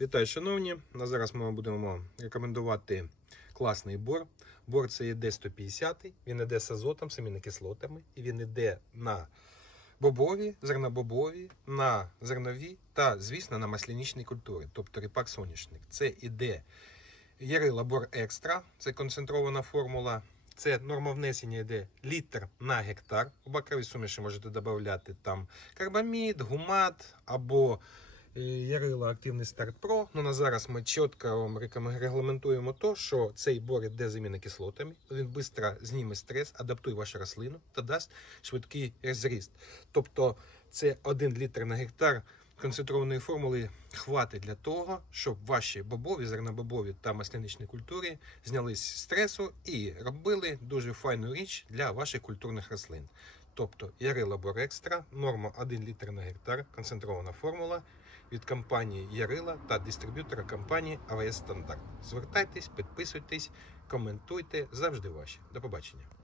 Вітаю, шановні! На зараз ми вам будемо рекомендувати класний бор. Бор це іде 150, він іде з азотом, з амінокислотами, і він іде на бобові, зернобобові, на зернові та, звісно, на маслянічні культури, тобто ріпак соняшник. Це іде Ярила Бор Екстра, це концентрована формула. Це норма внесення йде літр на гектар. У баковій суміші можете додати там карбамід, гумат або Ярила Активний Старт Про. Ну на зараз ми чітко вам регламентуємо то, що цей бор іде з амінокислотами. Він швидко зніме стрес, адаптує вашу рослину та дасть швидкий зріст. Тобто це 1 літр на гектар концентрованої формули хватить для того, щоб ваші бобові, зернобобові та масляничні культури знялись з стресу і робили дуже файну річ для ваших культурних рослин. Тобто Ярила Борекстра, норма 1 літр на гектар, концентрована формула від компанії Ярила та дистриб'ютора компанії АВС Стандарт. Звертайтесь, підписуйтесь, коментуйте, завжди ваші. До побачення.